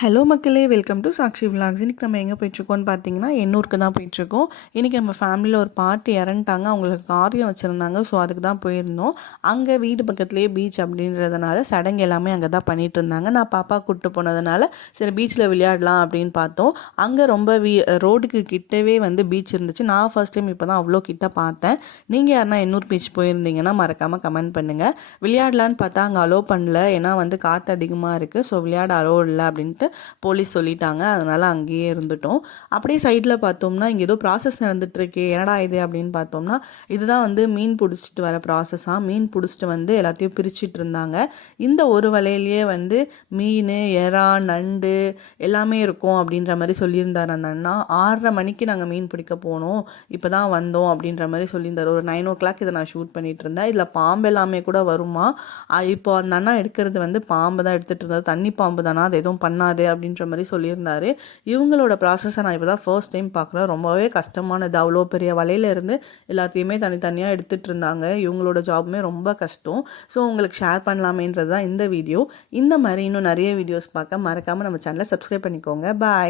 Hello மக்களே, welcome to Sakshi vlogs. இன்றைக்கி நம்ம எங்கே போயிட்டுருக்கோம்னு பார்த்தீங்கன்னா, எண்ணூருக்கு தான் போயிட்டுருக்கோம். இன்றைக்கி நம்ம ஃபேமிலியில் ஒரு பாட்டி இறந்துட்டாங்க. அவங்களுக்கு காரியம் வச்சுருந்தாங்க. ஸோ அதுக்கு தான் போயிருந்தோம். அங்கே வீடு பக்கத்துலேயே பீச் அப்படின்றதுனால சடங்கு எல்லாமே அங்கே தான் பண்ணிகிட்டு இருந்தாங்க. நான் பாப்பா கூப்பிட்டு போனதுனால சரி பீச்சில் விளையாடலாம் அப்படின்னு பார்த்தோம். அங்கே ரொம்ப ரோடுக்கு கிட்டவே வந்து பீச் இருந்துச்சு. நான் ஃபர்ஸ்ட் டைம் இப்போ தான் அவ்வளோ கிட்ட பார்த்தேன். நீங்கள் யாருன்னா எண்ணூர் பீச் போயிருந்தீங்கன்னா மறக்காமல் கமெண்ட் பண்ணுங்கள். விளையாடலான்னு பார்த்தா அங்கே அலோவ் பண்ணல. ஏன்னா வந்து காற்று அதிகமாக இருக்குது. ஸோ விளையாட அலோவ் இல்லை அப்படின்ட்டு போலீஸ் சொல்லிட்டாங்க. அதனால் அங்கேயே இருந்துட்டோம். அப்படியே சைடில் பார்த்தோம்னா இங்கே ஏதோ ப்ராசஸ் நடந்துகிட்ருக்கு. என்னடா இது அப்படின்னு பார்த்தோம்னா இதுதான் வந்து மீன் பிடிச்சிட்டு வர ப்ராசஸாக. மீன் பிடிச்சிட்டு வந்து எல்லாத்தையும் பிரிச்சுட்டு இருந்தாங்க. இந்த ஒரு வலையிலேயே வந்து மீன், எறா, நண்டு எல்லாமே இருக்கும் அப்படின்ற மாதிரி சொல்லியிருந்தார் அந்த அண்ணா. 6:30 மணிக்கு நாங்கள் மீன் பிடிக்க போனோம். இப்போ தான் வந்தோம் அப்படின்ற மாதிரி சொல்லியிருந்தார். ஒரு 9 o'clock இதை நான் ஷூட் பண்ணிட்டு இருந்தேன். இதில் பாம்பு எல்லாமே கூட வருமா. இப்போ அந்த அண்ணா எடுக்கிறது வந்து பாம்பு தான் எடுத்துகிட்டு இருந்தார். தண்ணி பாம்பு தானா, அது எதுவும் பண்ணாது அப்படின்ற மாதிரி சொல்லியிருந்தாரு. இவங்களோட ப்ராசஸை நான் இப்போ தான் ஃபர்ஸ்ட் டைம் பார்க்குறேன். ரொம்பவே கஷ்டமானது. அவ்வளோ பெரிய வலையிலேருந்து எல்லாத்தையுமே தனித்தனியாக எடுத்துகிட்டு இருந்தாங்க. இவங்களோட ஜாபுமே ரொம்ப கஷ்டம். ஸோ உங்களுக்கு ஷேர் பண்ணலாமேன்றது தான் இந்த வீடியோ. இந்த மாதிரி இன்னும் நிறைய வீடியோஸ் பார்க்க மறக்காமல் நம்ம சேனலை சப்ஸ்கிரைப் பண்ணிக்கோங்க. பாய்.